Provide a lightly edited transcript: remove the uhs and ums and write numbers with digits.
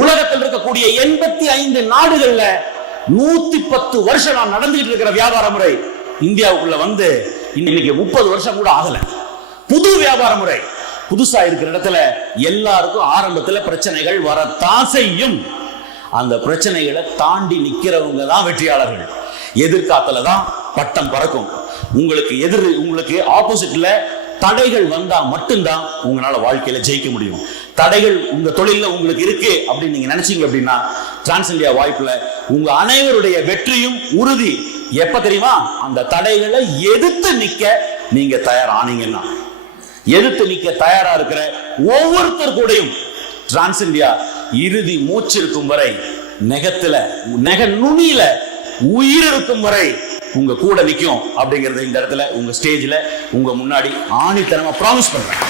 உலகத்தில் இருக்கக்கூடிய 85 நாடுகள்ல 110 வருஷம் நான் நடந்துகிட்டு இருக்கிற வியாபார முறை இந்தியாவுக்குள்ள வந்து இன்னைக்கு 30 வருஷம் கூட ஆகல. புது வியாபார முறை. புதுசா இருக்கிற இடத்துல எல்லாருக்கும் ஆரம்பத்துல பிரச்சனைகள் வரத்தான் செய்யும். அந்த பிரச்சனைகளை தாண்டி நிக்கிறவங்க தான் வெற்றியாளர்கள். எதிர்காலத்துல தான் பட்டம் பறக்கும். உங்களுக்கு ஆப்போசிட்ல தடைகள் வந்தா மட்டும்தான் உங்களால வாழ்க்கையில ஜெயிக்க முடியும். தடைகள் உங்க தொழில உங்களுக்கு இருக்கு அப்படின்னு நீங்க நினைச்சீங்க அப்படின்னா டிரான்ஸ் இந்தியா வாய்ப்புல உங்க அனைவருடைய வெற்றியும் உறுதி. எப்ப தெரியுமா? அந்த தடைகளை எதிர்த்து நிக்க நீங்க தயார் ஆனீங்கன்னா. எதிர்த்து நிக்க தயாரா இருக்கிற ஒவ்வொருத்தர் கூடயும் டிரான்ஸ் இந்தியா இறுதி மூச்சு இருக்கும் வரை, நெக நுனியில உயிர் இருக்கும் வரை உங்க கூட நிக்கும் அப்படிங்கறது இந்த இடத்துல உங்க ஸ்டேஜ்ல உங்க முன்னாடி ஆணித்தனமா ப்ராமிஸ் பண்றேன்.